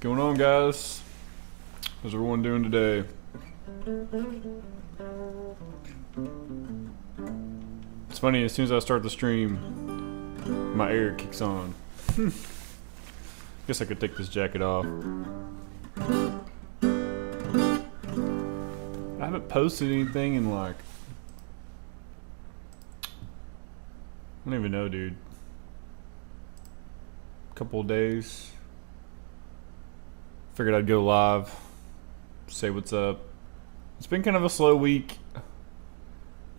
going on, guys? How's everyone doing today? It's funny, as soon as I start the stream, my air kicks on. Guess I could take this jacket off. I haven't posted anything in like, I don't even know, dude. Couple of days. Figured I'd go live, say what's up. It's been kind of a slow week.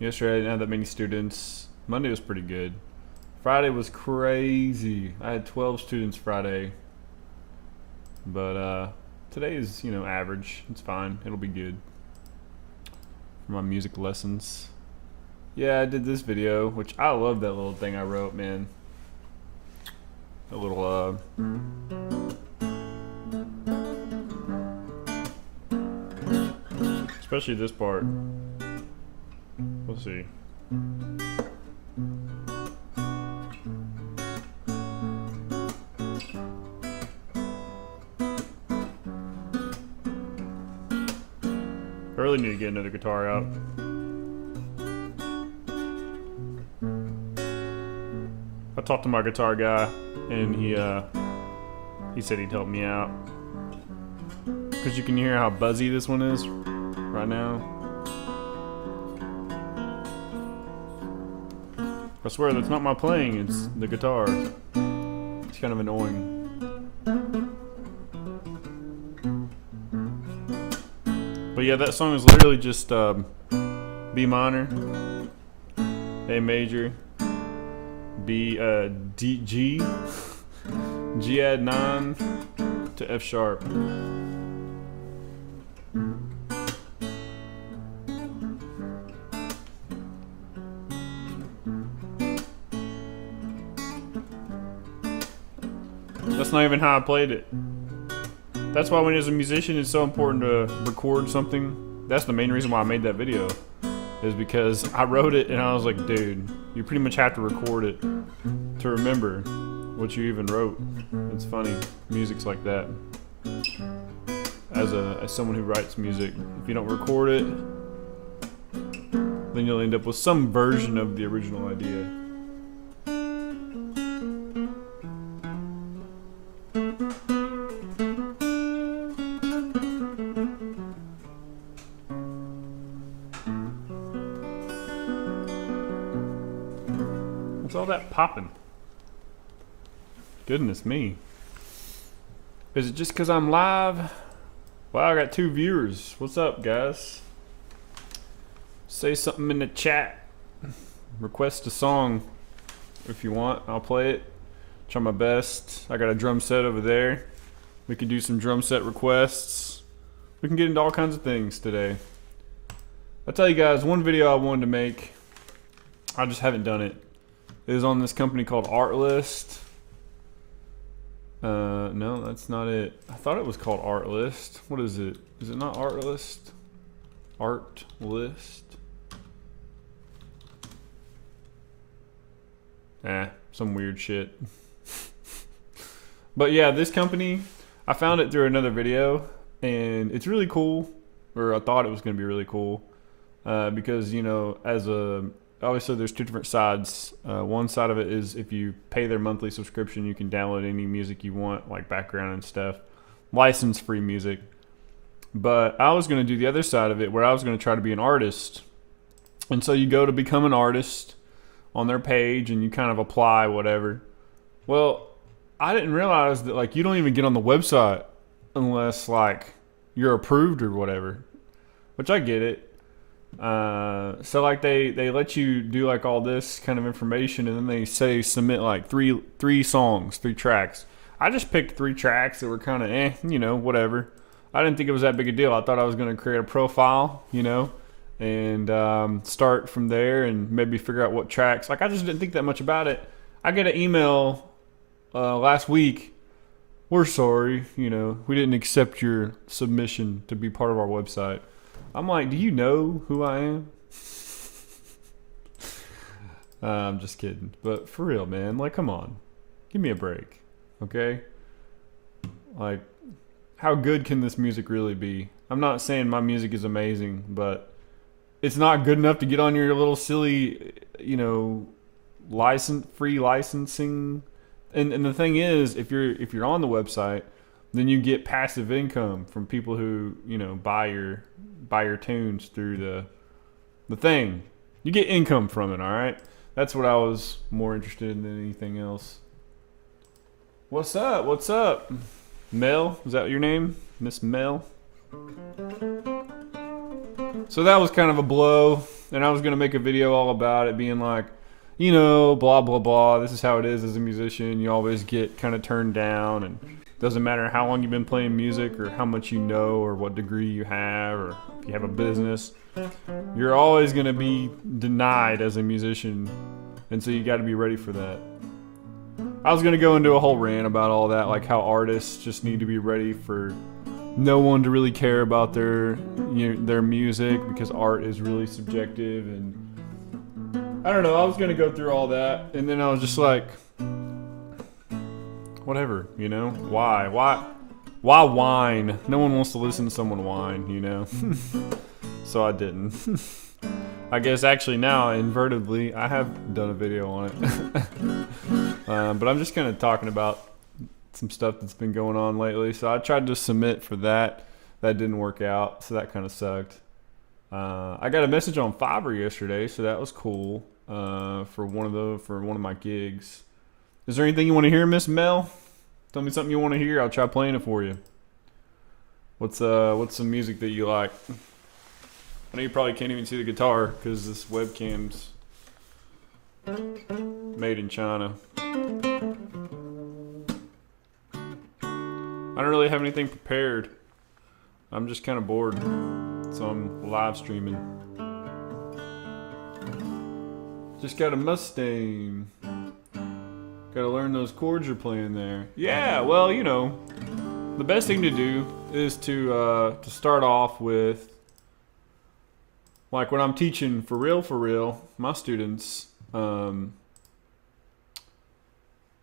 Yesterday I didn't have that many students. Monday was pretty good. Friday was crazy. I had 12 students Friday. But today is, average. It's fine. It'll be good for my music lessons. Yeah, I did this video, which I love that little thing I wrote, man. A little especially this part. We'll see. I really need to get another guitar out. I talked to my guitar guy, and he said he'd help me out. Cause you can hear how buzzy this one is right now. I swear that's not my playing, it's the guitar. It's kind of annoying. But yeah, that song is literally just B minor, A major, B G add 9 to F sharp. That's not even how I played it. That's why when as a musician it's so important to record something. That's the main reason why I made that video. Is because I wrote it and I was like, dude, you pretty much have to record it to remember what you even wrote. It's funny. Music's like that. As someone who writes music, if you don't record it, then you'll end up with some version of the original idea. What's all that popping? Goodness me. Is it just because I'm live? Wow, I got 2 viewers. What's up, guys? Say something in the chat. Request a song if you want. I'll play it. Try my best. I got a drum set over there. We can do some drum set requests. We can get into all kinds of things today. I'll tell you guys, one video I wanted to make, I just haven't done it. It is on this company called Artlist. No, that's not it. I thought it was called Artlist. What is it? Is it not Artlist? Artlist? Some weird shit. But yeah, this company, I found it through another video, and it's really cool, or I thought it was going to be really cool, because, obviously there's 2 different sides. One side of it is if you pay their monthly subscription, you can download any music you want, like background and stuff, license-free music. But I was going to do the other side of it, where I was going to try to be an artist. And so you go to become an artist on their page, and you kind of apply whatever. Well, I didn't realize that, like, you don't even get on the website unless, like, you're approved or whatever, which I get it. So like they let you do like all this kind of information, and then they say submit like three songs, 3 tracks. I just picked 3 tracks that were kind of whatever. I didn't think it was that big a deal. I thought I was going to create a profile, and start from there and maybe figure out what tracks. Like, I just didn't think that much about it. I get an email last week. We're sorry, we didn't accept your submission to be part of our website. I'm like, do you know who I am? I'm just kidding. But for real, man, like, come on. Give me a break, okay? Like, how good can this music really be? I'm not saying my music is amazing, but it's not good enough to get on your little silly, free licensing. And the thing is, if you're on the website, then you get passive income from people who buy your tunes through the thing. You get income from it. All right, that's what I was more interested in than anything else. What's up? What's up? Mel, is that your name? Miss Mel? So that was kind of a blow, and I was going to make a video all about it, being like, blah, blah, blah. This is how it is as a musician. You always get kind of turned down, and it doesn't matter how long you've been playing music or how much you know or what degree you have or if you have a business. You're always going to be denied as a musician, and so you got to be ready for that. I was going to go into a whole rant about all that, like how artists just need to be ready for no one to really care about their music because art is really subjective, and I don't know. I was going to go through all that, and then I was just like, whatever, why whine? No one wants to listen to someone whine, So I didn't. I guess actually now, invertedly, I have done a video on it. But I'm just kind of talking about some stuff that's been going on lately. So I tried to submit for that. That didn't work out, so that kind of sucked. I got a message on Fiverr yesterday, so that was cool for one of my gigs. Is there anything you want to hear, Miss Mel? Tell me something you want to hear. I'll try playing it for you. What's some music that you like? I know you probably can't even see the guitar because this webcam's made in China. I don't really have anything prepared. I'm just kind of bored, so I'm live streaming. Just got a Mustang. Gotta learn those chords you're playing there. Yeah, well, the best thing to do is to start off with, like when I'm teaching for real, my students, the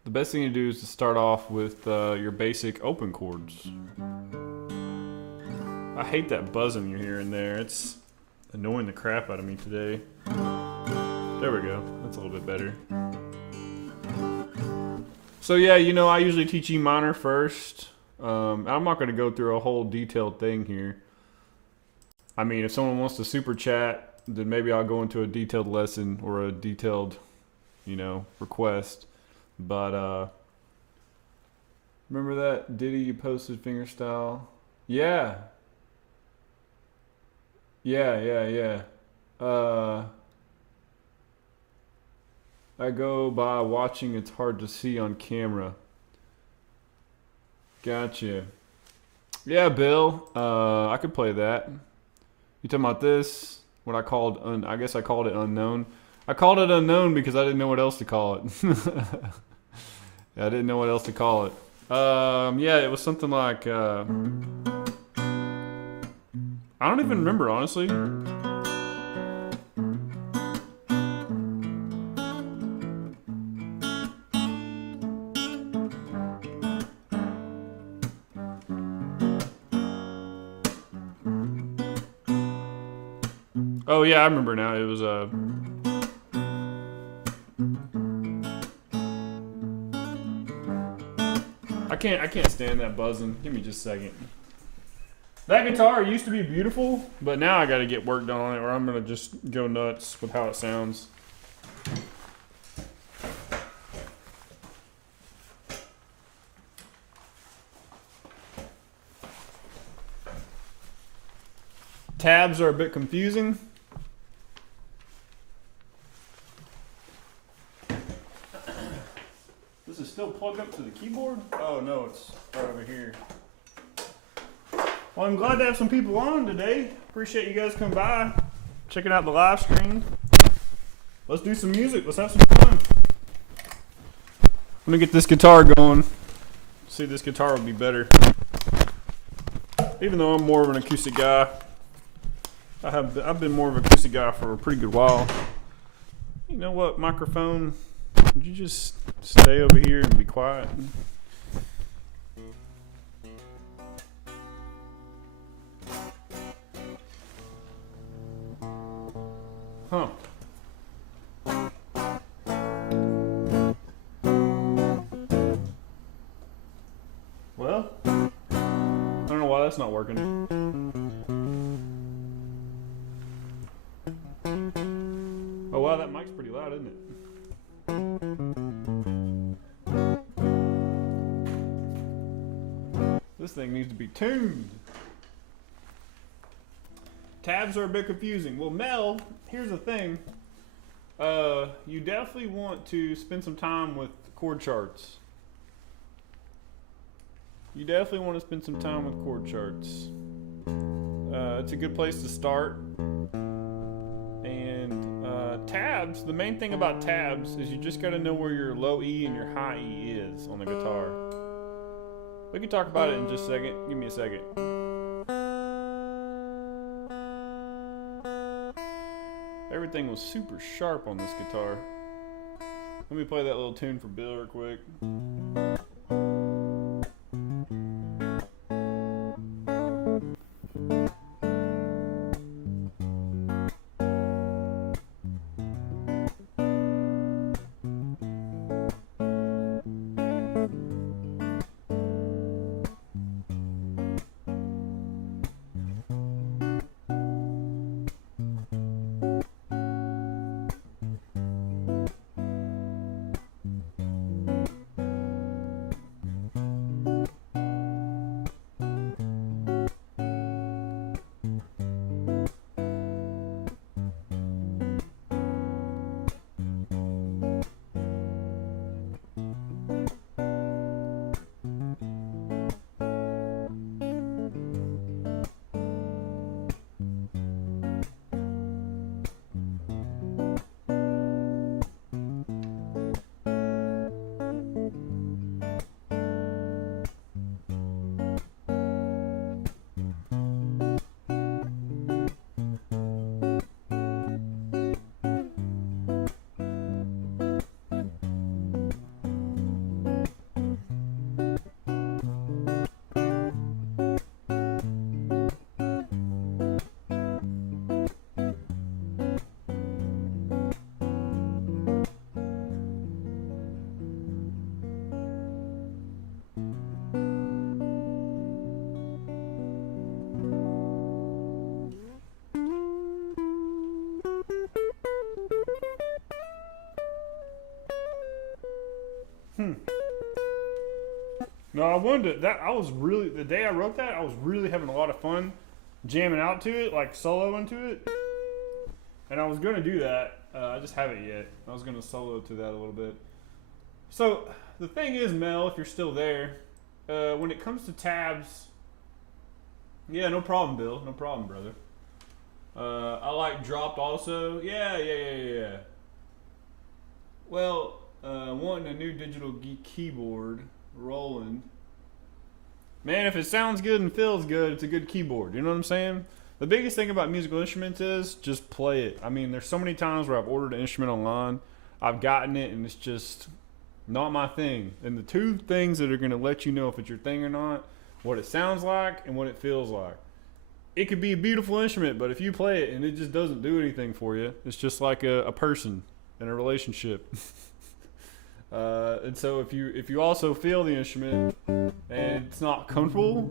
best thing to do is to start off with your basic open chords. I hate that buzzing you're hearing there. It's annoying the crap out of me today. There we go. That's a little bit better. So yeah, I usually teach E minor first. I'm not going to go through a whole detailed thing here. I mean, if someone wants to super chat, then maybe I'll go into a detailed lesson or a detailed, request. But remember that Diddy you posted fingerstyle? Yeah. I go by watching. It's hard to see on camera. Gotcha. Yeah, Bill. I could play that. You talking about this? What I called, I guess I called it unknown. I called it unknown because I didn't know what else to call it. Yeah, I didn't know what else to call it. Yeah, it was something like, I don't even remember, honestly. Oh yeah, I remember now. It was I can't stand that buzzing. Give me just a second. That guitar used to be beautiful, but now I got to get work done on it, or I'm gonna just go nuts with how it sounds. Tabs are a bit confusing. This is still plugged up to the keyboard? Oh no, it's right over here. Well, I'm glad to have some people on today. Appreciate you guys coming by, checking out the live stream. Let's do some music. Let's have some fun. Let me get this guitar going. See, this guitar will be better. Even though I'm more of an acoustic guy. I've been more of an acoustic guy for a pretty good while. You know what, microphone? Would you just stay over here and be quiet? that's not working. Oh wow, that mic's pretty loud, isn't it? This thing needs to be tuned. Tabs are a bit confusing. Well, Mel, here's the thing. You definitely want to spend some time with chord charts. You definitely want to spend some time with chord charts. It's a good place to start. And tabs, the main thing about tabs is you just got to know where your low E and your high E is on the guitar. We can talk about it in just a second. Give me a second. Everything was super sharp on this guitar. Let me play that little tune for Bill real quick. No, I wanted that. I was really, the day I wrote that, I was really having a lot of fun jamming out to it, like solo into it. And I was going to do that. I just haven't yet. I was going to solo to that a little bit. So the thing is, Mel, if you're still there, when it comes to tabs, yeah, no problem, Bill. No problem, brother. I like dropped also. Yeah. Well, wanting a new digital keyboard, Roland. Man, if it sounds good and feels good, it's a good keyboard. You know what I'm saying? The biggest thing about musical instruments is just play it. I mean, there's so many times where I've ordered an instrument online, I've gotten it, and it's just not my thing. And the two things that are going to let you know if it's your thing or not, what it sounds like and what it feels like. It could be a beautiful instrument, but if you play it and it just doesn't do anything for you, it's just like a person in a relationship. And so if you also feel the instrument and it's not comfortable,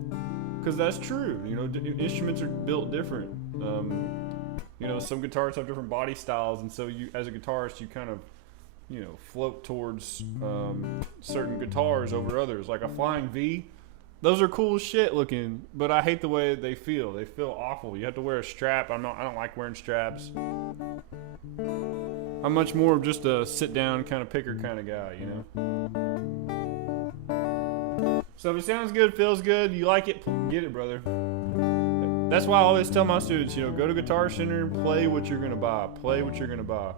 because that's true, you know, instruments are built different. You know, some guitars have different body styles, and so you, as a guitarist, you kind of, you know, float towards certain guitars over others. Like a Flying V, those are cool as shit looking, but I hate the way they feel. They feel awful. You have to wear a strap. I don't like wearing straps. I'm much more of just a sit down kind of picker kind of guy, you know. So if it sounds good, feels good, you like it, get it, brother. That's why I always tell my students, you know, go to Guitar Center, play what you're gonna buy. Play what you're gonna buy.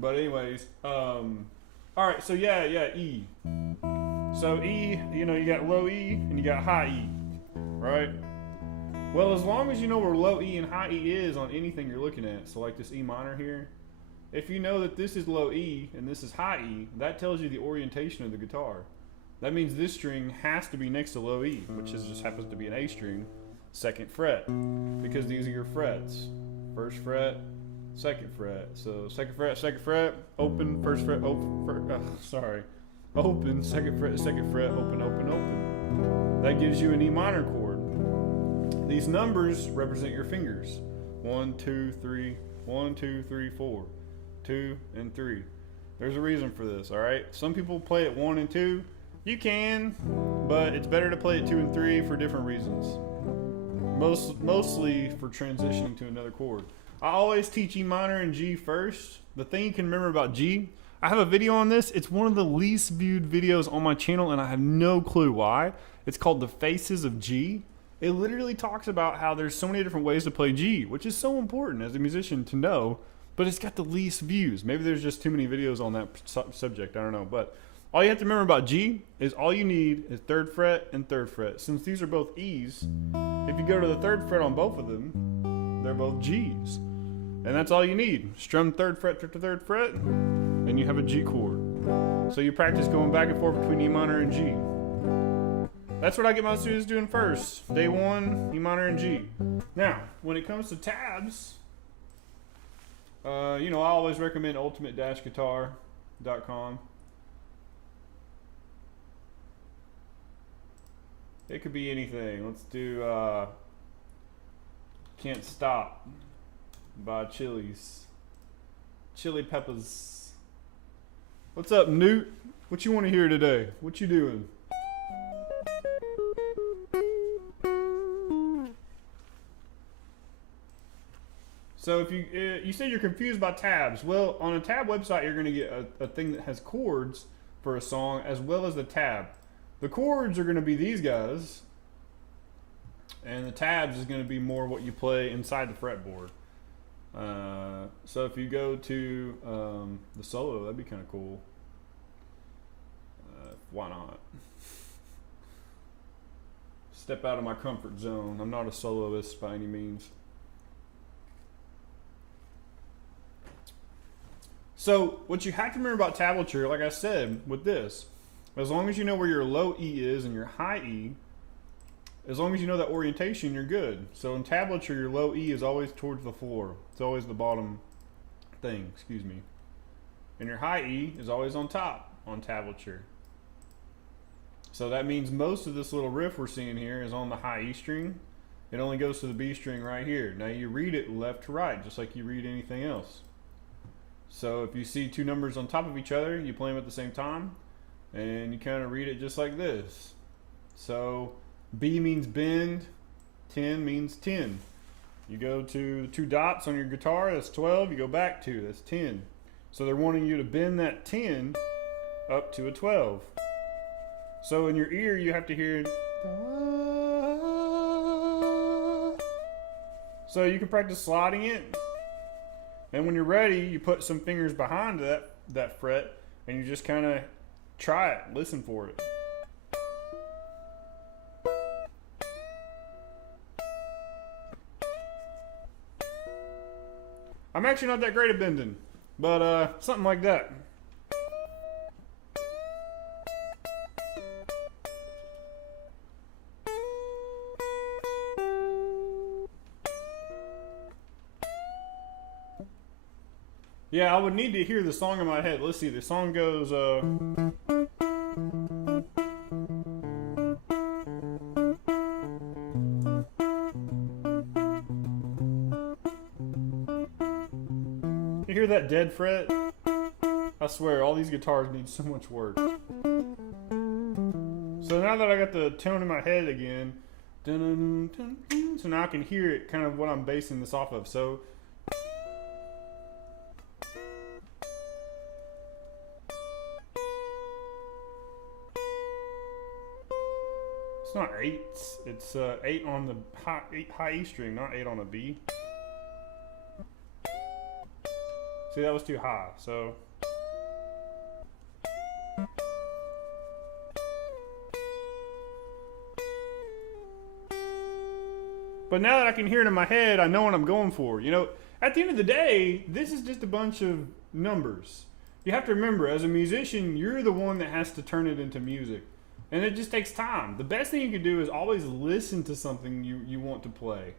But anyways, all right. So yeah, E. So E, you know, you got low E and you got high E, right? Well, as long as you know where low E and high E is on anything you're looking at, so like this E minor here, if you know that this is low E and this is high E, that tells you the orientation of the guitar. That means this string has to be next to low E, which just happens to be an A string, 2nd fret, because these are your frets. 1st fret, 2nd fret. So 2nd fret, open, 1st fret, open, open, 2nd fret, 2nd fret, open, open, open. that gives you an E minor chord. These numbers represent your fingers. 1, 2, 3, 1, 2, 3, 4, 2 and 3. There's a reason for this, all right? Some people play it 1 and 2. You can, but it's better to play it 2 and 3 for different reasons. Mostly for transitioning to another chord. I always teach E minor and G first. The thing you can remember about G, I have a video on this. It's one of the least viewed videos on my channel, and I have no clue why. It's called The Faces of G. It literally talks about how there's so many different ways to play G, which is so important as a musician to know, but it's got the least views. Maybe there's just too many videos on that subject, I don't know. But all you have to remember about G is all you need is 3rd fret and 3rd fret. Since these are both E's, if you go to the 3rd fret on both of them, they're both G's. And that's all you need. Strum 3rd fret to 3rd fret, and you have a G chord. So you practice going back and forth between E minor and G. That's what I get my students doing first. Day 1, E minor and G. Now, when it comes to tabs, I always recommend ultimate-guitar.com. It could be anything. Let's do Can't Stop by Chili Peppers. What's up, Newt? What you want to hear today? What you doing? So if you say you're confused by tabs, well, on a tab website, you're going to get a thing that has chords for a song as well as the tab. The chords are going to be these guys, and the tabs is going to be more what you play inside the fretboard. So if you go to the solo, that'd be kind of cool. Why not? Step out of my comfort zone. I'm not a soloist by any means. So what you have to remember about tablature, like I said, with this, as long as you know where your low E is and your high E, as long as you know that orientation, you're good. So in tablature, your low E is always towards the floor. It's always the bottom thing, excuse me. And your high E is always on top on tablature. So that means most of this little riff we're seeing here is on the high E string. It only goes to the B string right here. Now you read it left to right, just like you read anything else. So if you see two numbers on top of each other, you play them at the same time, and you kind of read it just like this. So B means bend, 10 means 10. You go to 2 dots on your guitar, that's 12, you go back 2, that's 10. So they're wanting you to bend that 10 up to a 12. So in your ear, you have to hear, so you can practice sliding it. And when you're ready, you put some fingers behind that fret, and you just kind of try it, listen for it. I'm actually not that great at bending, but something like that. Yeah, I would need to hear the song in my head. Let's see, the song goes, you hear that dead fret? I swear, all these guitars need so much work. So now that I got the tone in my head again, so now I can hear it, kind of what I'm basing this off of. So it's not 8, it's 8 on the high E string, not 8 on a B. See, that was too high, so. But now that I can hear it in my head, I know what I'm going for. You know, at the end of the day, this is just a bunch of numbers. You have to remember, as a musician, you're the one that has to turn it into music. And it just takes time. The best thing you can do is always listen to something you want to play.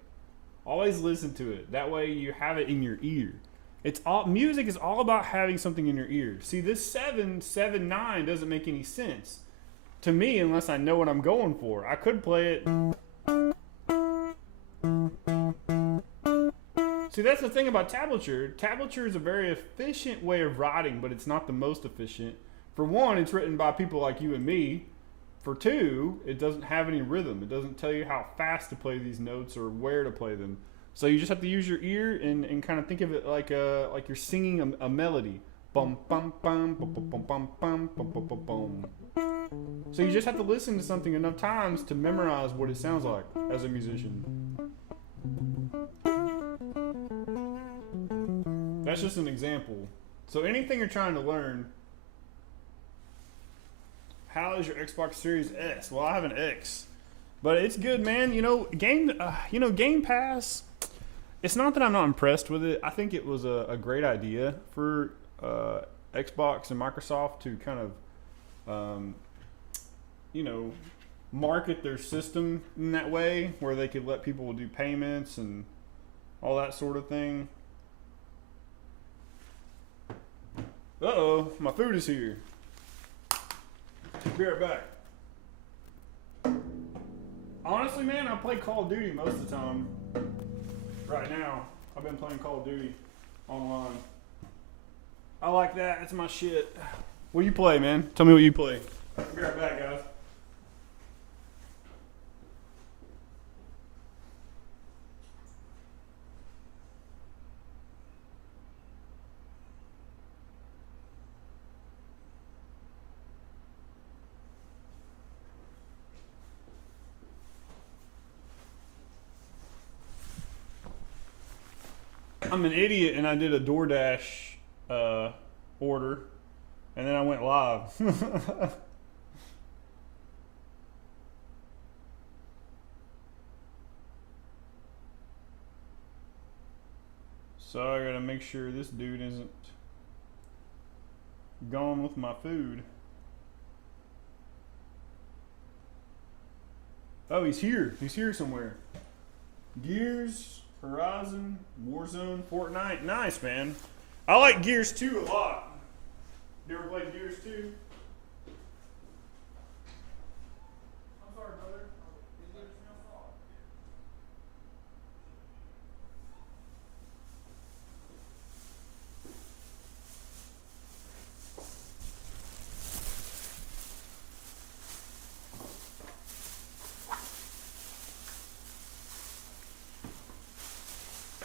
Always listen to it. That way you have it in your ear. Music is all about having something in your ear. See, this 7, 7, 9 doesn't make any sense. to me unless I know what I'm going for. I could play it. See, that's the thing about tablature. Tablature is a very efficient way of writing, but it's not the most efficient. For one, it's written by people like you and me. For two, it doesn't have any rhythm. It doesn't tell you how fast to play these notes or where to play them. So you just have to use your ear and kind of think of it like you're singing a melody. Bum bum bum bum bum bum bum bum bum bum bum. So you just have to listen to something enough times to memorize what it sounds like as a musician. That's just an example. So anything you're trying to learn. How is your Xbox Series S? Well, I have an X, but it's good, man. Game Pass. It's not that I'm not impressed with it. I think it was a great idea for Xbox and Microsoft to kind of, market their system in that way, where they could let people do payments and all that sort of thing. Uh-oh, my food is here. Be right back. Honestly, man, I play Call of Duty most of the time. Right now, I've been playing Call of Duty online. I like that. That's my shit. What do you play, man? Tell me what you play. Be right back, guys. I'm an idiot and I did a DoorDash order and then I went live. So I gotta make sure this dude isn't gone with my food. Oh, he's here. He's here somewhere. Gears, Horizon, Warzone, Fortnite. Nice, man. I like Gears 2 a lot. You ever played Gears 2? I'm sorry, brother. Is there smell salt?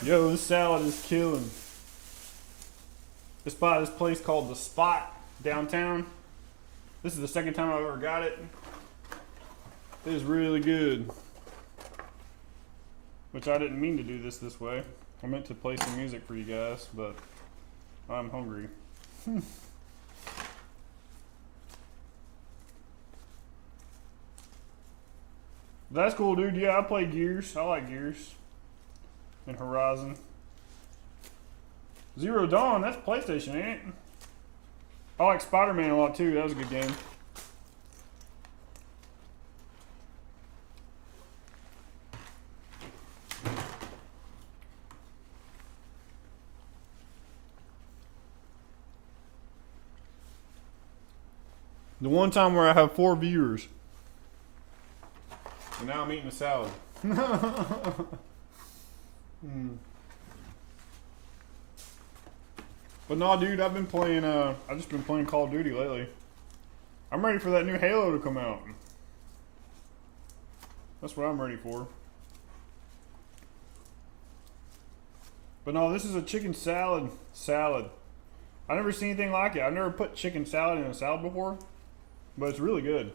Yo, this salad is killing. It's by this place called The Spot downtown. This is the second time I've ever got it. It is really good. Which I didn't mean to do this way. I meant to play some music for you guys, but I'm hungry. That's cool, dude. Yeah, I play Gears. I like Gears. And Horizon. Zero Dawn, that's PlayStation, ain't it? I like Spider-Man a lot too. That was a good game. The one time where I have 4 viewers. And now I'm eating a salad. But no, dude, I've just been playing Call of Duty lately. I'm ready for that new Halo to come out. That's what I'm ready for. But no, this is a chicken salad. I never seen anything like it. I've never put chicken salad in a salad before, but it's really good.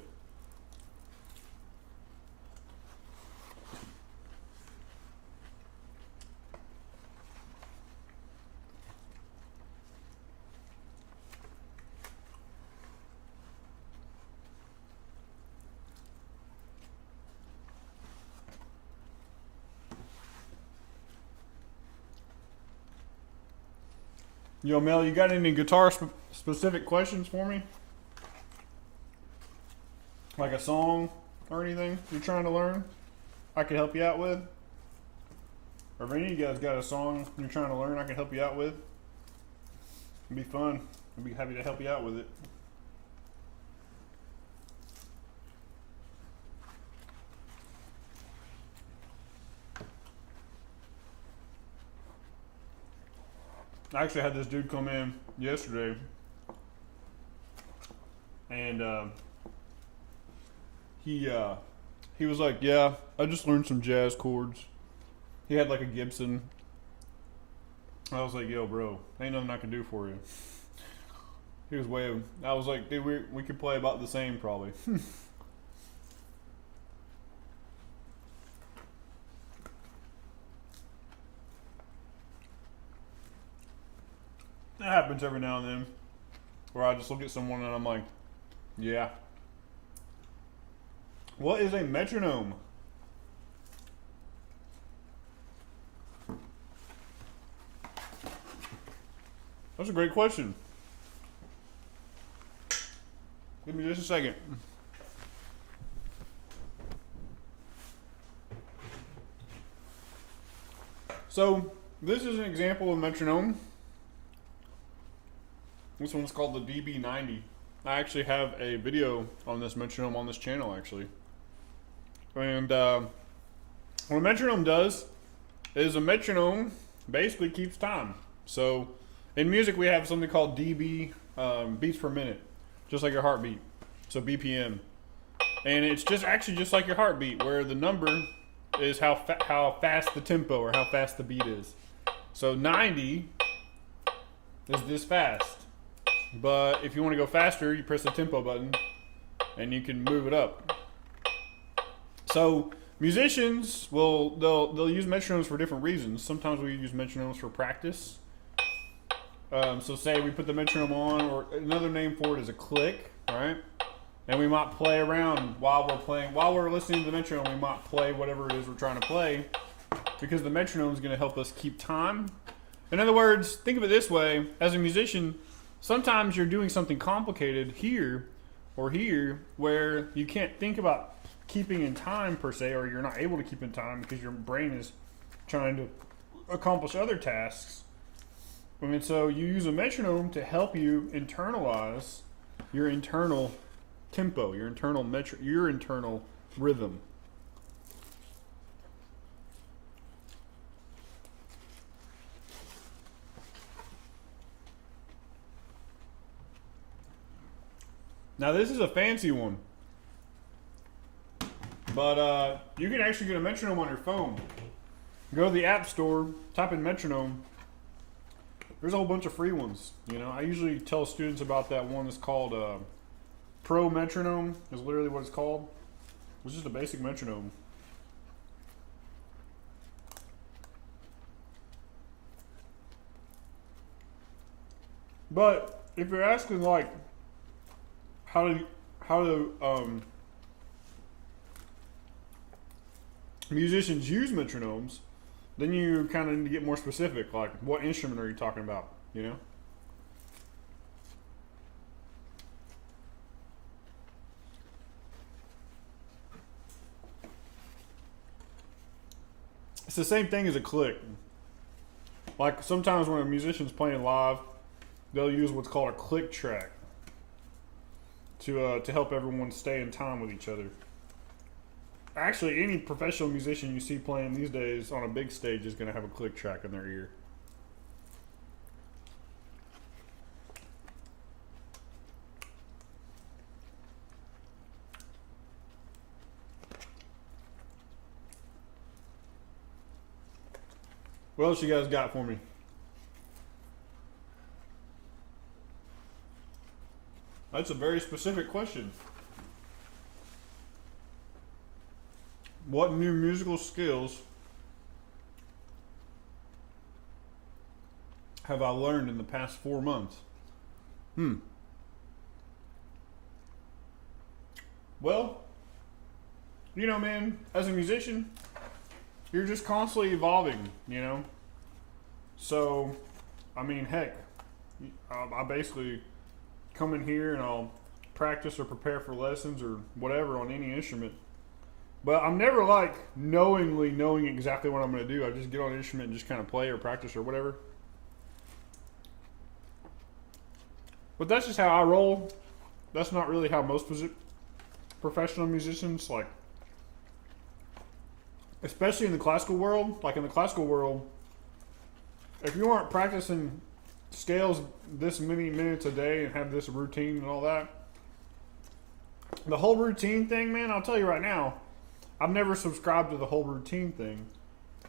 Yo, Mel, you got any guitar specific questions for me? Like a song or anything you're trying to learn I could help you out with? Or if any of you guys got a song you're trying to learn I could help you out with? It'd be fun. I'd be happy to help you out with it. I actually had this dude come in yesterday, and he was like, "Yeah, I just learned some jazz chords." He had like a Gibson. I was like, "Yo, bro, ain't nothing I can do for you." He was way. I was like, "Dude, we could play about the same probably." That happens every now and then, where I just look at someone and I'm like, "Yeah." What is a metronome? That's a great question. Give me just a second. So, this is an example of metronome. This one's called the DB90. I actually have a video on this metronome on this channel, actually. And what a metronome does is a metronome basically keeps time. So, in music, we have something called dB, beats per minute, just like your heartbeat. So BPM, and it's just actually just like your heartbeat, where the number is how fast the tempo or how fast the beat is. So 90 is this fast, but if you want to go faster, you press the tempo button, and you can move it up. So musicians they'll use metronomes for different reasons. Sometimes we use metronomes for practice. So say we put the metronome on, or another name for it is a click, right? And we might play around while we're listening to the metronome. We might play whatever it is we're trying to play, because the metronome is going to help us keep time. In other words, think of it this way: as a musician, sometimes you're doing something complicated here or here, where you can't think about keeping in time per se, or you're not able to keep in time because your brain is trying to accomplish other tasks. And so you use a metronome to help you internalize your internal tempo, your internal rhythm. Now this is a fancy one, but you can actually get a metronome on your phone. Go to the App Store, type in metronome. There's a whole bunch of free ones. You know, I usually tell students about that one that's called Pro Metronome, is literally what it's called. It's just a basic metronome. But if you're asking like how do musicians use metronomes, then you kind of need to get more specific. Like, what instrument are you talking about? You know. It's the same thing as a click. Like sometimes when a musician's playing live, they'll use what's called a click track to help everyone stay in time with each other. Actually, any professional musician you see playing these days on a big stage is going to have a click track in their ear. What else you guys got for me? That's a very specific question. What new musical skills have I learned in the past 4 months? Well, you know, man, as a musician, you're just constantly evolving, you know? So, I mean, heck, I basically come in here and I'll practice or prepare for lessons or whatever on any instrument. But I'm never like knowingly knowing exactly what I'm going to do. I just get on an instrument and just kind of play or practice or whatever. But that's just how I roll. That's not really how most professional musicians, like, especially in the classical world, like in the classical world, if you aren't practicing scales this many minutes a day and have this routine and all that. The whole routine thing, man, I'll tell you right now, I've never subscribed to the whole routine thing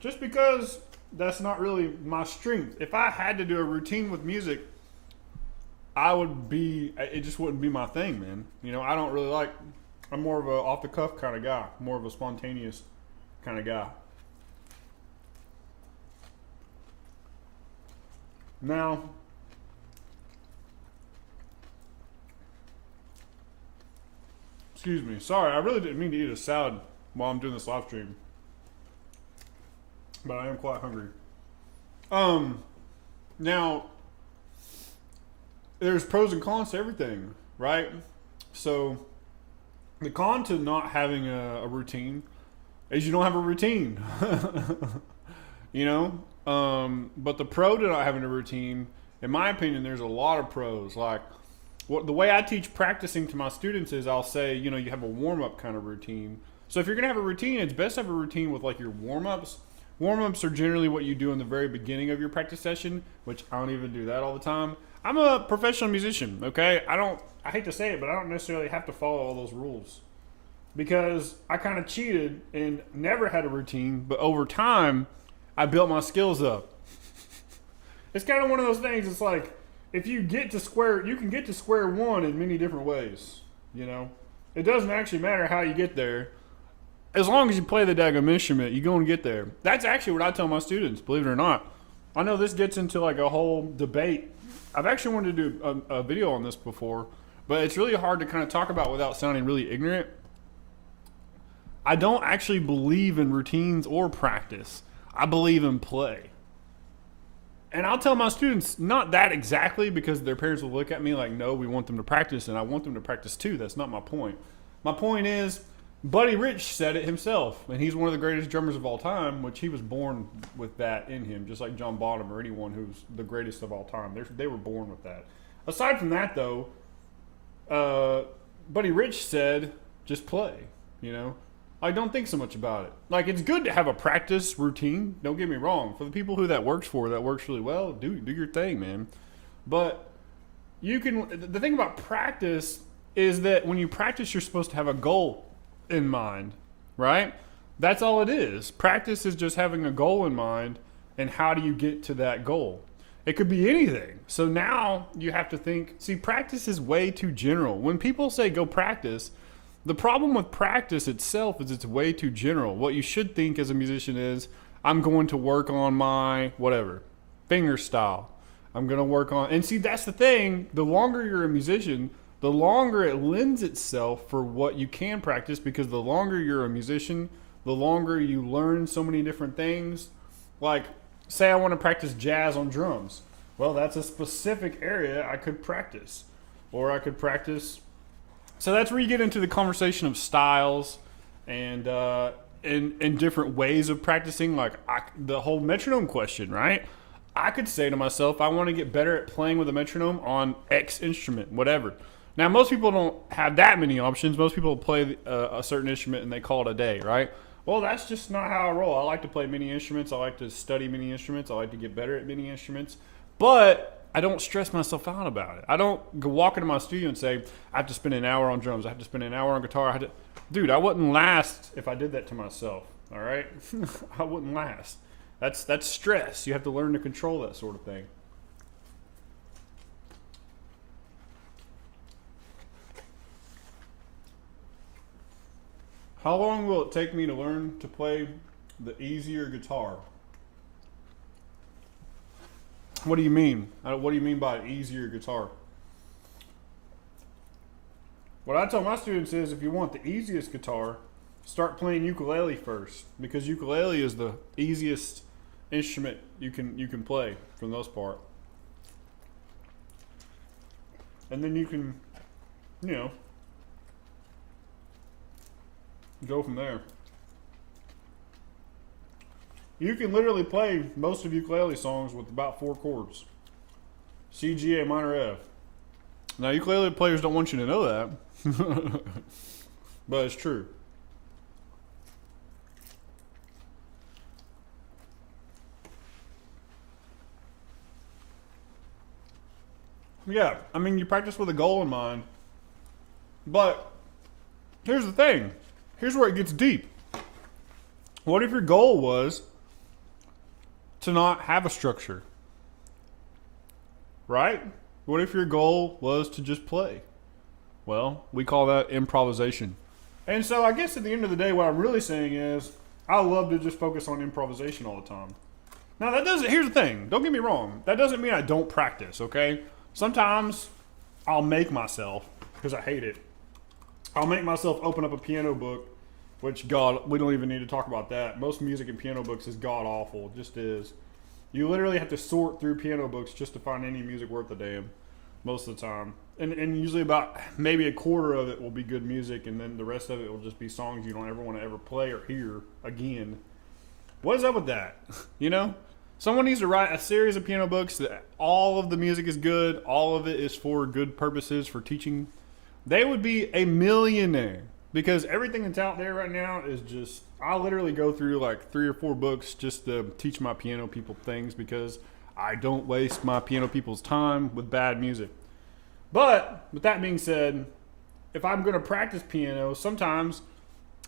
just because that's not really my strength. If I had to do a routine with music, it just wouldn't be my thing, man. You know, I don't really like, I'm more of a off the cuff kind of guy, more of a spontaneous kind of guy. Now, excuse me, sorry, I really didn't mean to eat a salad while I'm doing this live stream, but I am quite hungry. Now, there's pros and cons to everything, right? So, the con to not having a routine is you don't have a routine. You know? But the pro to not having a routine, in my opinion, there's a lot of pros. Like, the way I teach practicing to my students is I'll say, you know, you have a warm-up kind of routine. So if you're going to have a routine, it's best to have a routine with like your warm-ups. Warm-ups are generally what you do in the very beginning of your practice session, which I don't even do that all the time. I'm a professional musician, okay? I hate to say it, but I don't necessarily have to follow all those rules because I kind of cheated and never had a routine, but over time, I built my skills up. It's kind of one of those things. It's like if you can get to square one in many different ways. You know, it doesn't actually matter how you get there, as long as you play the daggum instrument. You're going to get there. That's actually what I tell my students. Believe it or not, I know this gets into like a whole debate. I've actually wanted to do a video on this before, but it's really hard to kind of talk about without sounding really ignorant. I don't actually believe in routines or practice. I believe in play. And I'll tell my students, not that exactly, because their parents will look at me like, no, we want them to practice, and I want them to practice too. That's not my point. My point is, Buddy Rich said it himself, and he's one of the greatest drummers of all time, which he was born with that in him, just like John Bonham or anyone who's the greatest of all time. They were born with that. Aside from that, though, Buddy Rich said, just play, you know? I don't think so much about it. Like, it's good to have a practice routine. Don't get me wrong. For the people who that works really well. Do your thing, man. But the thing about practice is that when you practice, you're supposed to have a goal in mind, right? That's all it is. Practice is just having a goal in mind, and how do you get to that goal? It could be anything. So now you have to think, see, practice is way too general. When people say go practice, the problem with practice itself is it's way too general. What you should think as a musician is, I'm going to work on my whatever, finger style. I'm going to work on, and see, that's the thing. The longer you're a musician, the longer it lends itself for what you can practice, because the longer you're a musician, the longer you learn so many different things. Like, say I want to practice jazz on drums. Well, that's a specific area I could practice. Or I could practice. So that's where you get into the conversation of styles and different ways of practicing. Like the whole metronome question, right? I could say to myself, I want to get better at playing with a metronome on X instrument, whatever. Now, most people don't have that many options. Most people play a certain instrument and they call it a day, right? Well, that's just not how I roll. I like to play many instruments. I like to study many instruments. I like to get better at many instruments. But I don't stress myself out about it. I don't go walk into my studio and say, I have to spend an hour on drums. I have to spend an hour on guitar. Dude, I wouldn't last if I did that to myself, all right? I wouldn't last. That's stress. You have to learn to control that sort of thing. How long will it take me to learn to play the easier guitar? What do you mean? What do you mean by easier guitar? What I tell my students is, if you want the easiest guitar, start playing ukulele first, because ukulele is the easiest instrument you can play for the most part. And then you can, go from there. You can literally play most of ukulele songs with about 4 chords. C, G, A minor, F. Now, ukulele players don't want you to know that. But it's true. Yeah, I mean, you practice with a goal in mind. But here's the thing. Here's where it gets deep. What if your goal was to not have a structure? Right? What if your goal was to just play? Well, we call that improvisation. And so I guess at the end of the day, what I'm really saying is I love to just focus on improvisation all the time. Now, that doesn't, here's the thing. Don't get me wrong. That doesn't mean I don't practice, okay? Sometimes I'll make myself, because I hate it, I'll make myself open up a piano book, which, God, we don't even need to talk about that. Most music in piano books is god awful. It just is. You literally have to sort through piano books just to find any music worth a damn, most of the time. And usually about maybe a quarter of it will be good music, and then the rest of it will just be songs you don't ever want to ever play or hear again. What is up with that? You know? Someone needs to write a series of piano books that all of the music is good, all of it is for good purposes, for teaching. They would be a millionaire, because everything that's out there right now is just, I literally go through like 3 or 4 books just to teach my piano people things, because I don't waste my piano people's time with bad music. But with that being said, if I'm going to practice piano, sometimes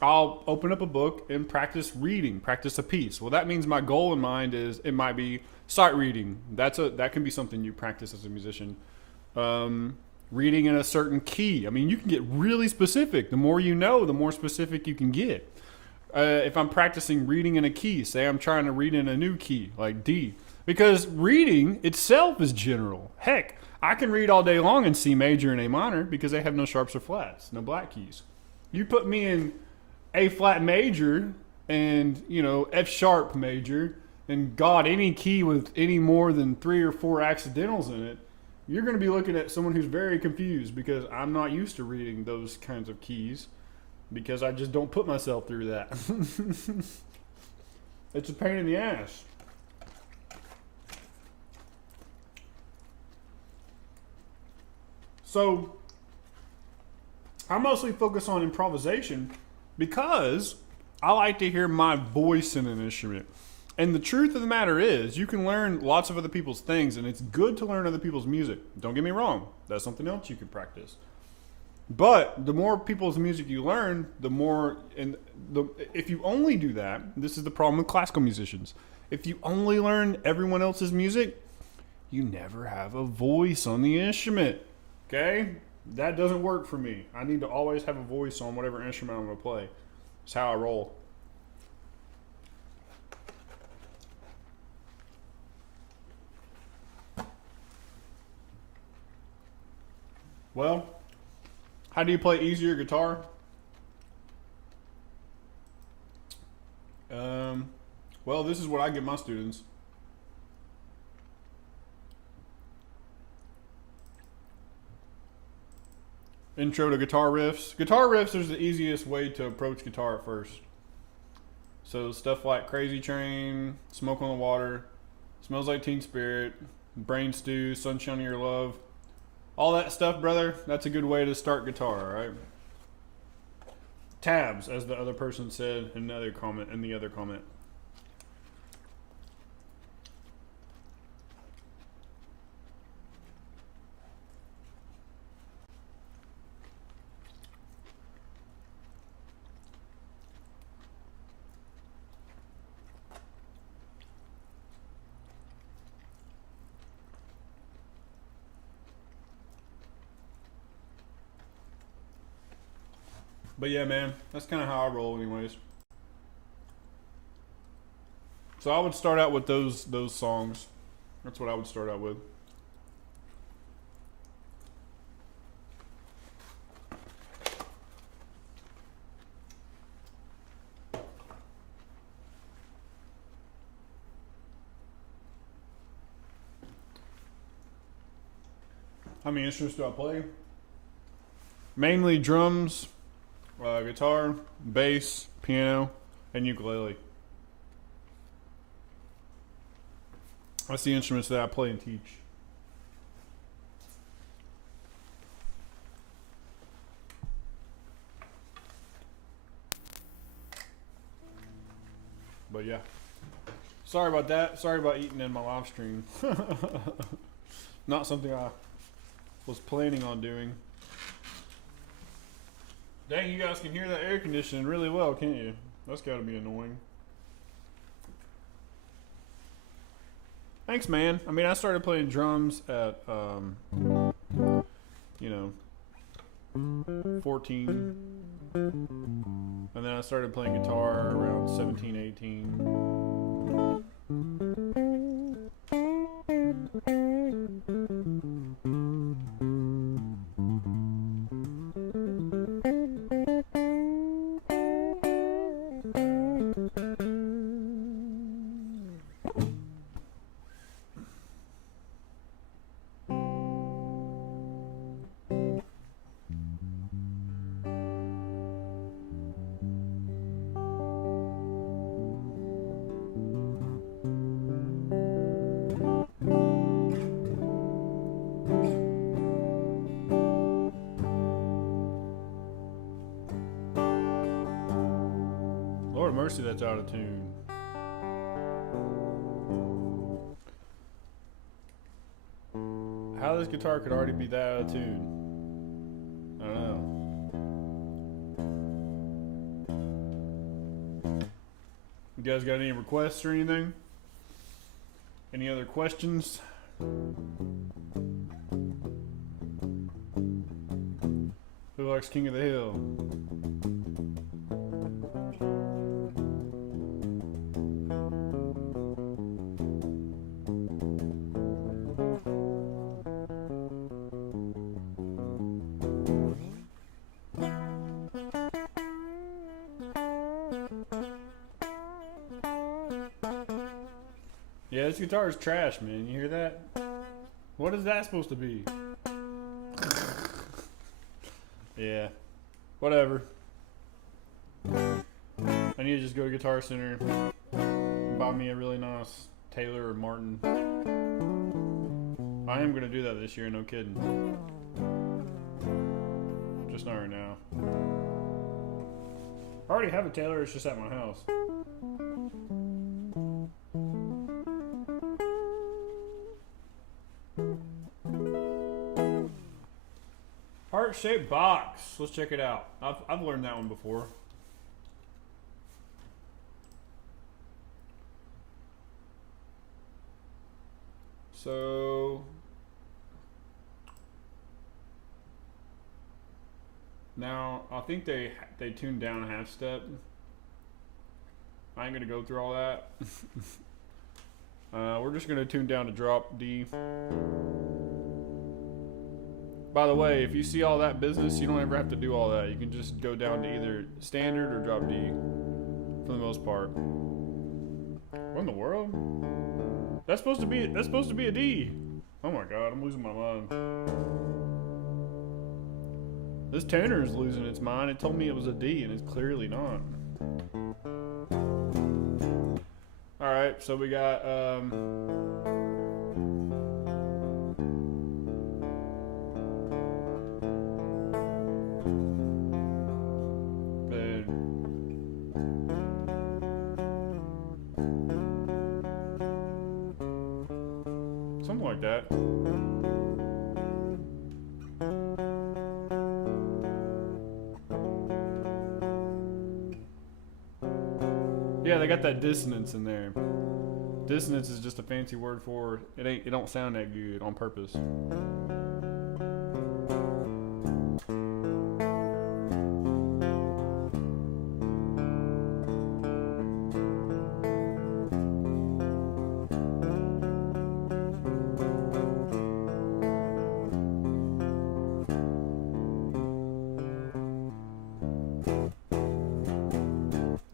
I'll open up a book and practice reading, practice a piece. Well, that means my goal in mind is it might be sight reading. That can be something you practice as a musician. Reading in a certain key. I mean, you can get really specific. The more you know, the more specific you can get. If I'm practicing reading in a key, say I'm trying to read in a new key, like D. Because reading itself is general. Heck, I can read all day long in C major and A minor because they have no sharps or flats, no black keys. You put me in A flat major and, F sharp major, and God, any key with any more than 3 or 4 accidentals in it, you're going to be looking at someone who's very confused, because I'm not used to reading those kinds of keys, because I just don't put myself through that. It's a pain in the ass. So I mostly focus on improvisation because I like to hear my voice in an instrument. And the truth of the matter is, you can learn lots of other people's things, and it's good to learn other people's music. Don't get me wrong. That's something else you can practice. But the more people's music you learn, the more, if you only do that, this is the problem with classical musicians. If you only learn everyone else's music, you never have a voice on the instrument. Okay? That doesn't work for me. I need to always have a voice on whatever instrument I'm going to play. It's how I roll. Well, how do you play easier guitar? Well, this is what I give my students. Intro to guitar riffs. Guitar riffs is the easiest way to approach guitar at first. So stuff like Crazy Train, Smoke on the Water, Smells Like Teen Spirit, Brain Stew, Sunshine of Your Love. All that stuff, brother, that's a good way to start guitar, alright? Tabs, as the other person said in the other comment. But yeah, man, that's kind of how I roll anyways. So I would start out with those songs. That's what I would start out with. How many instruments do I play? Mainly drums, guitar, bass, piano, and ukulele. That's the instruments that I play and teach. But yeah. Sorry about that. Sorry about eating in my live stream. Not something I was planning on doing. Dang, you guys can hear that air conditioning really well, can't you? That's gotta be annoying. Thanks, man. I mean, I started playing drums at, 14. And then I started playing guitar around 17, 18. Lord mercy, that's out of tune. How this guitar could already be that out of tune, I don't know. You guys got any requests or anything? Any other questions? Who likes King of the Hill? Yeah, this guitar is trash, man. You hear that? What is that supposed to be? Yeah. Whatever. I need to just go to Guitar Center and buy me a really nice Taylor or Martin. I am going to do that this year, no kidding. Just not right now. I already have a Taylor, it's just at my house. Heart-shaped box. Let's check it out. I've learned that one before. So now I think they tuned down a half step. I ain't gonna go through all that. We're just gonna tune down to drop D. By the way, if you see all that business, you don't ever have to do all that. You can just go down to either standard or drop D for the most part. What in the world? That's supposed to be a D. Oh my god, I'm losing my mind. This Tanner is losing its mind. It told me it was a D and it's clearly not. Alright, so we got something like that. Yeah, they got that dissonance in there. Dissonance is just a fancy word for it don't sound that good on purpose.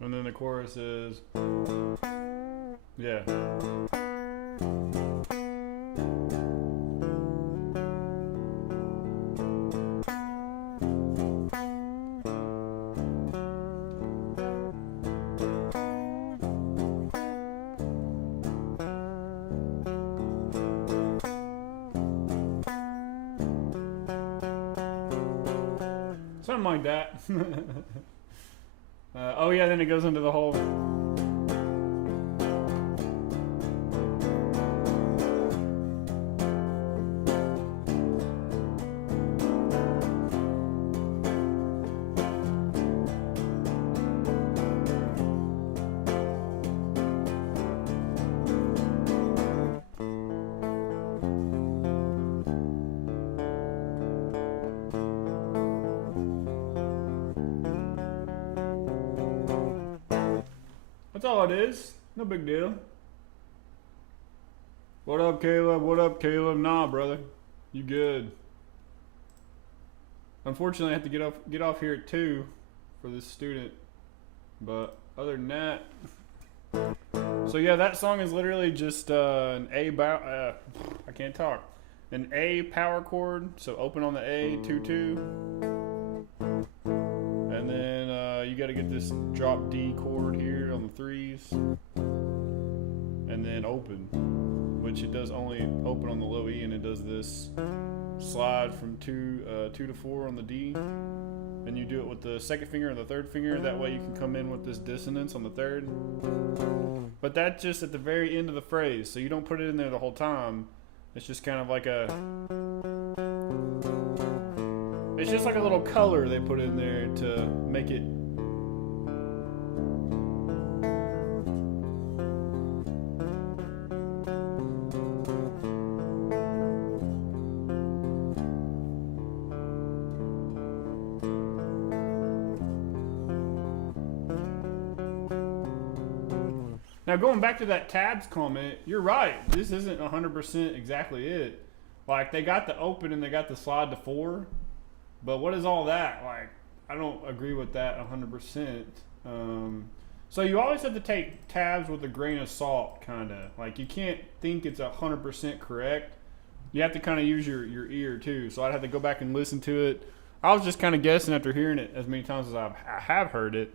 And then the chorus is, yeah. Something like that. Oh yeah, then it goes into the whole. That's all it is. No big deal. What up, Caleb? What up, Caleb? Nah, brother. You good. Unfortunately, I have to get off here at 2 for this student. But other than that, so yeah, that song is literally just an I can't talk. An A power chord, so open on the A, 2-2, and then you got to get this drop D chord here on the 3s, and then open, which it does only open on the low E, and it does this slide from 2 to 4 on the D, and you do it with the second finger and the third finger. That way you can come in with this dissonance on the third. But that's just at the very end of the phrase, so you don't put it in there the whole time. It's just kind of like it's just like a little color they put in there to make it. Now, going back to that tabs comment, you're right. This isn't 100% exactly it. Like, they got the open and they got the slide to 4. But what is all that? Like, I don't agree with that 100%. So you always have to take tabs with a grain of salt, kind of. Like, you can't think it's 100% correct. You have to kind of use your ear, too. So I'd have to go back and listen to it. I was just kind of guessing after hearing it as many times as I have heard it.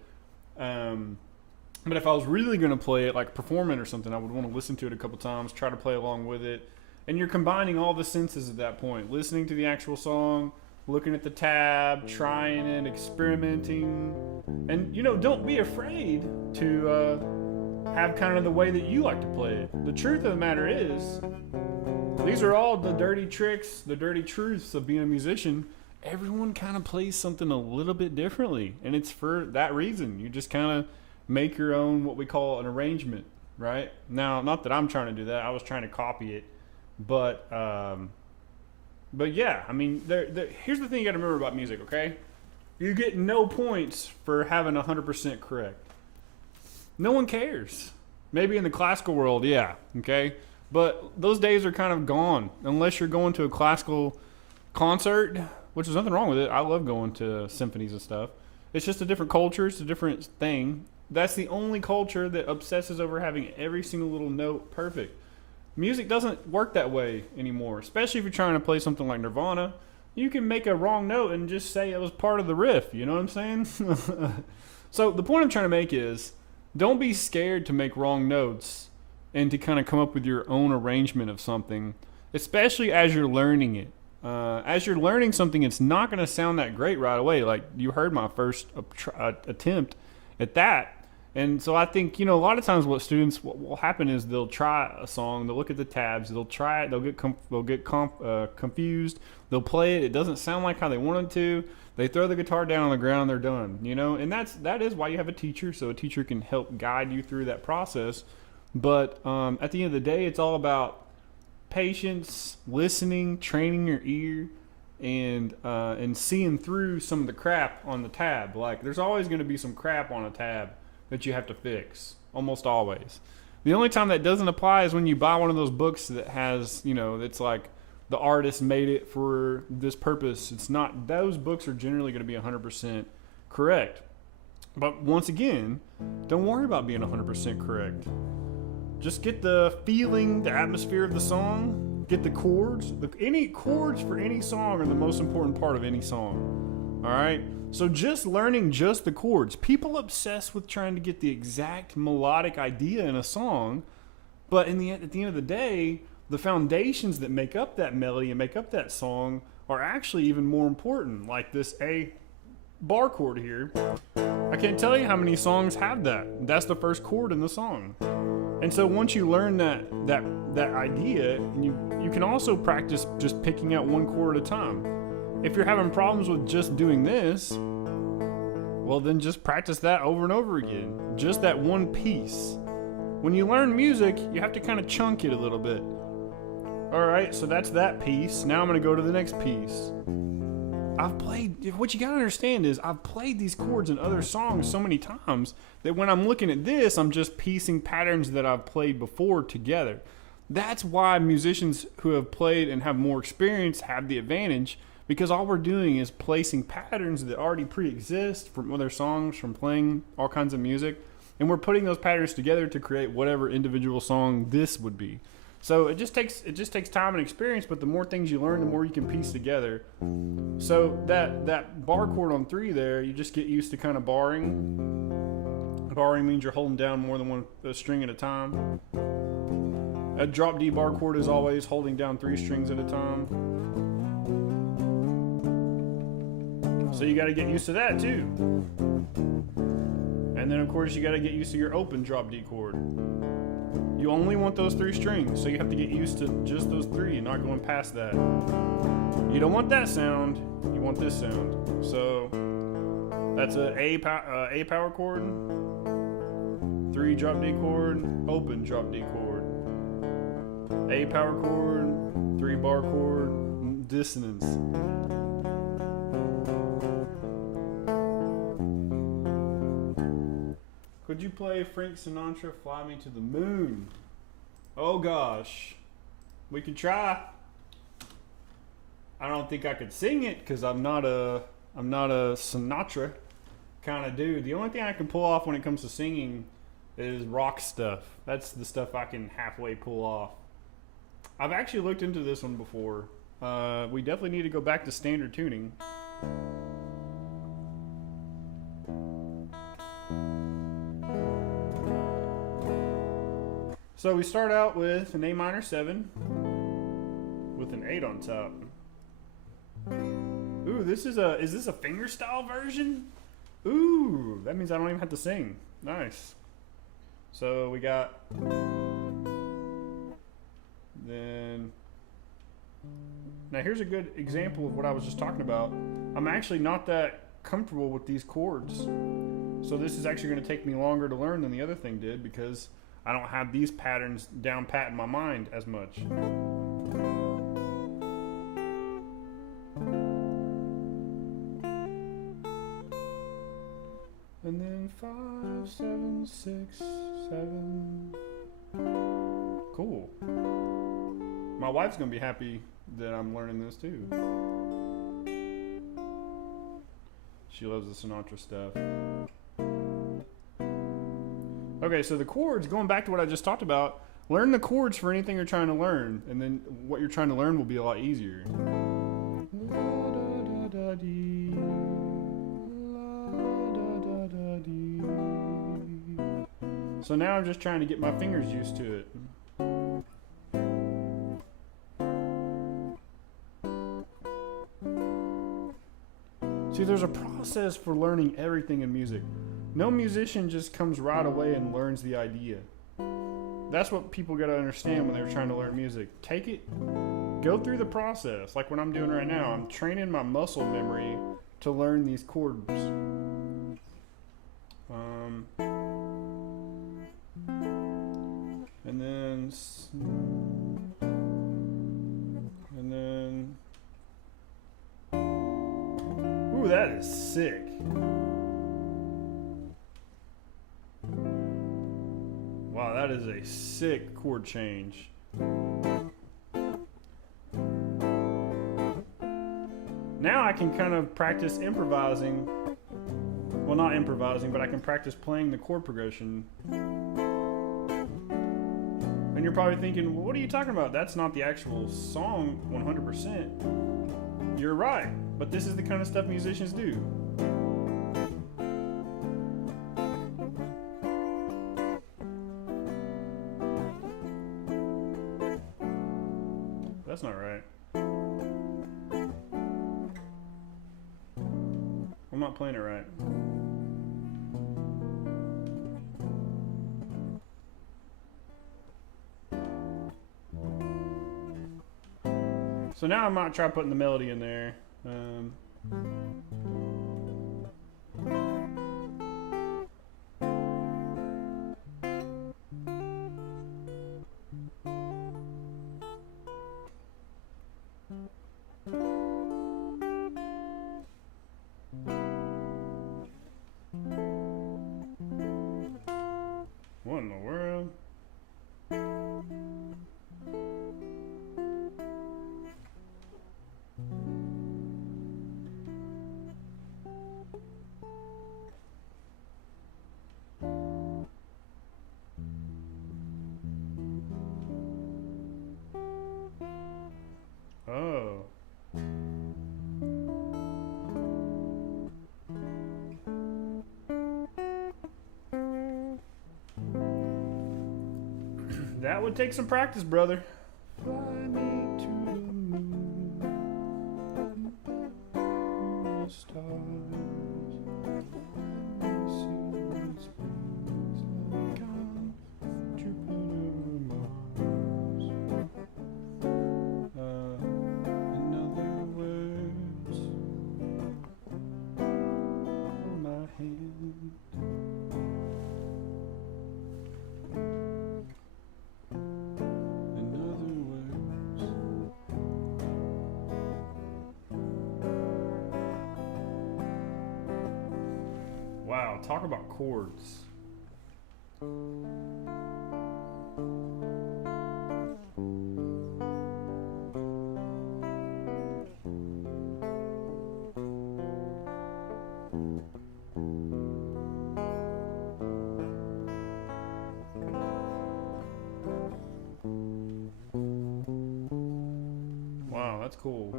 But if I was really going to play it, like performing or something, I would want to listen to it a couple times, try to play along with it. And you're combining all the senses at that point. Listening to the actual song, looking at the tab, trying it, experimenting. And, don't be afraid to have kind of the way that you like to play it. The truth of the matter is, these are all the dirty tricks, the dirty truths of being a musician. Everyone kind of plays something a little bit differently. And it's for that reason. You just kind of make your own, what we call an arrangement, right? Now, not that I'm trying to do that. I was trying to copy it. But yeah, I mean, here's the thing you got to remember about music, okay? You get no points for having 100% correct. No one cares. Maybe in the classical world, yeah, okay? But those days are kind of gone unless you're going to a classical concert, which is nothing wrong with it. I love going to symphonies and stuff. It's just a different culture. It's a different thing. That's the only culture that obsesses over having every single little note perfect. Music doesn't work that way anymore, especially if you're trying to play something like Nirvana. You can make a wrong note and just say it was part of the riff, you know what I'm saying? So the point I'm trying to make is, don't be scared to make wrong notes and to kind of come up with your own arrangement of something, especially as you're learning it. As you're learning something, it's not going to sound that great right away. Like you heard my first attempt at that. And so I think, a lot of times what will happen is they'll try a song, they'll look at the tabs, they'll try it, they'll get confused, they'll play it, it doesn't sound like how they want it to, they throw the guitar down on the ground and they're done, and that is why you have a teacher, so a teacher can help guide you through that process. But at the end of the day, it's all about patience, listening, training your ear, and seeing through some of the crap on the tab. Like, there's always going to be some crap on a tab that you have to fix, almost always. The only time that doesn't apply is when you buy one of those books that has, it's like the artist made it for this purpose. It's not, those books are generally going to be 100% correct. But once again, don't worry about being 100% correct. Just get the feeling, the atmosphere of the song, get the chords. Any chords for any song are the most important part of any song. All right? So just learning just the chords. People obsess with trying to get the exact melodic idea in a song, but at the end of the day, the foundations that make up that melody and make up that song are actually even more important. Like this A bar chord here. I can't tell you how many songs have that. That's the first chord in the song. And so once you learn that idea, you can also practice just picking out one chord at a time. If you're having problems with just doing this, well then just practice that over and over again. Just that one piece. When you learn music, you have to kind of chunk it a little bit. Alright, so that's that piece. Now I'm going to go to the next piece. I've played, what you gotta understand is I've played these chords in other songs so many times that when I'm looking at this, I'm just piecing patterns that I've played before together. That's why musicians who have played and have more experience have the advantage, because all we're doing is placing patterns that already pre-exist from other songs, from playing all kinds of music, and we're putting those patterns together to create whatever individual song this would be. So it just takes time and experience, but the more things you learn, the more you can piece together. So that bar chord on 3 there, you just get used to kind of barring. Barring means you're holding down more than one string at a time. A drop D bar chord is always holding down 3 strings at a time. So you got to get used to that too. And then of course you got to get used to your open drop D chord. You only want those 3 strings, so you have to get used to just those 3 and not going past that. You don't want that sound, you want this sound. So that's a A power chord, 3 drop D chord, open drop D chord, A power chord, 3 bar chord, dissonance. Could you play Frank Sinatra, Fly Me to the Moon? Oh gosh, we could try. I don't think I could sing it because I'm not a Sinatra kind of dude. The only thing I can pull off when it comes to singing is rock stuff. That's the stuff I can halfway pull off. I've actually looked into this one before. We definitely need to go back to standard tuning. So we start out with an A minor 7 with an 8 on top. Ooh, is this a fingerstyle version? Ooh, that means I don't even have to sing. Nice. So we got, then, now here's a good example of what I was just talking about. I'm actually not that comfortable with these chords. So this is actually going to take me longer to learn than the other thing did, because I don't have these patterns down pat in my mind as much. And then 5, 7, 6, 7. Cool. My wife's gonna be happy that I'm learning this too. She loves the Sinatra stuff. Okay, so the chords, going back to what I just talked about, learn the chords for anything you're trying to learn, and then what you're trying to learn will be a lot easier. So now I'm just trying to get my fingers used to it. See, there's a process for learning everything in music. No musician just comes right away and learns the idea. That's what people got to understand when they're trying to learn music. Take it, go through the process. Like what I'm doing right now, I'm training my muscle memory to learn these chords. Ooh, that is sick. Wow, that is a sick chord change. Now I can kind of practice improvising. Well, not improvising, but I can practice playing the chord progression. And you're probably thinking, well, what are you talking about? That's not the actual song 100%. You're right, but this is the kind of stuff musicians do. That's not right. I'm not playing it right. So now I might try putting the melody in there. That would take some practice, brother. Fly me to the moon, the stars, see springs like on Jupiter, Mars. In other words, hold my hand. Wow, talk about chords. Wow, that's cool.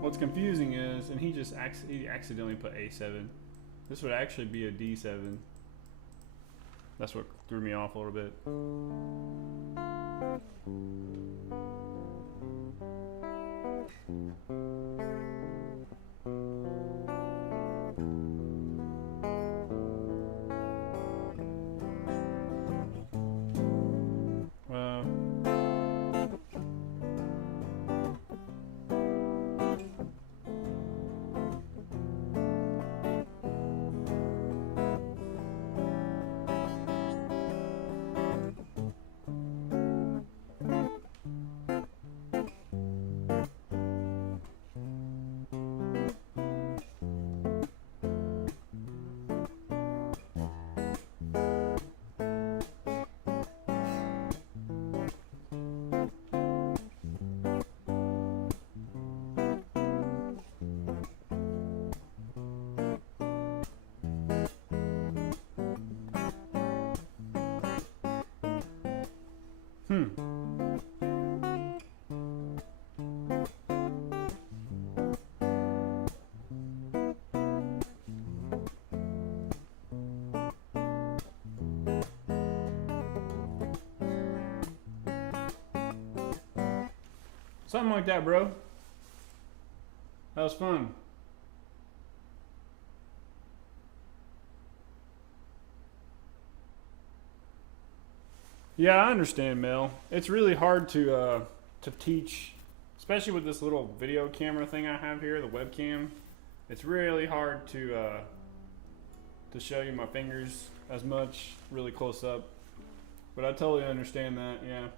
What's confusing is, and he accidentally put A7. This would actually be a D7. That's what threw me off a little bit. Something like that, bro. That was fun. Yeah, I understand, Mel. It's really hard to teach, especially with this little video camera thing I have here, the webcam. It's really hard to show you my fingers as much, really close up. But I totally understand that. Yeah.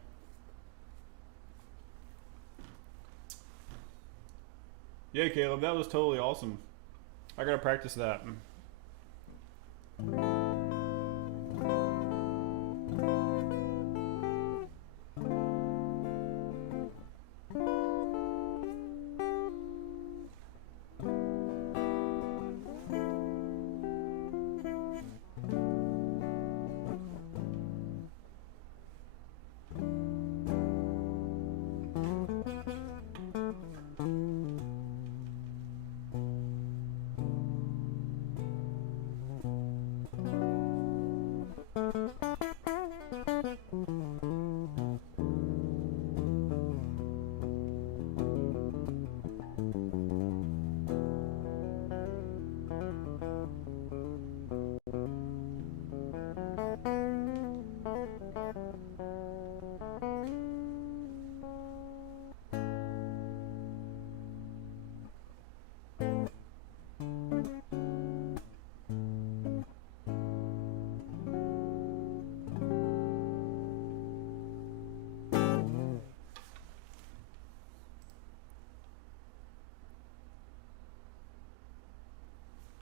Yeah, Caleb, that was totally awesome. I gotta practice that.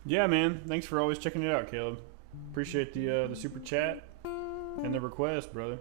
Yeah, man. Thanks for always checking it out, Caleb. Appreciate the super chat and the request, brother.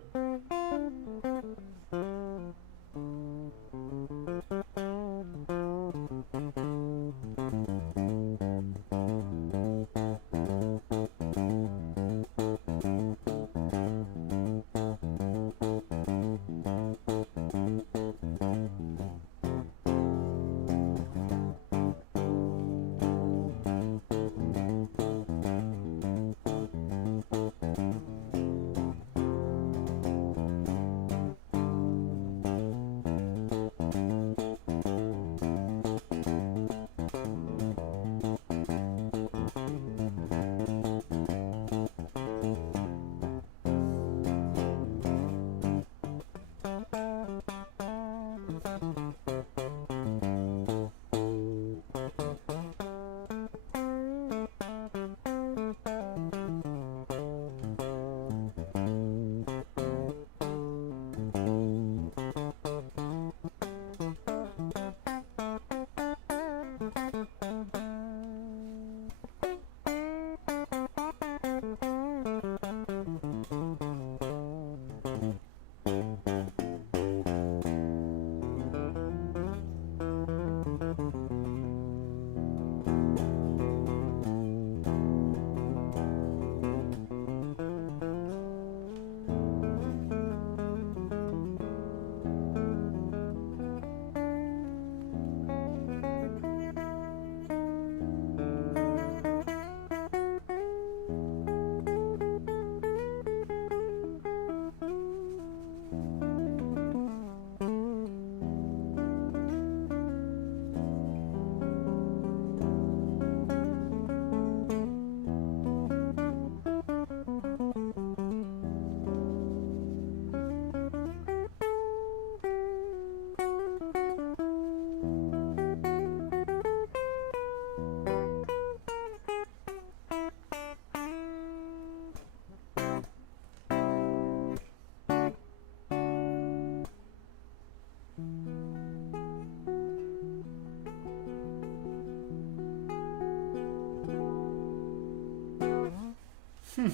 All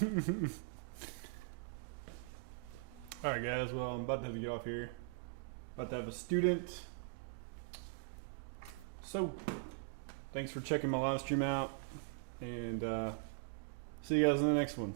right, guys. Well, I'm about to have to get off here. About to have a student. So, thanks for checking my live stream out, and see you guys in the next one.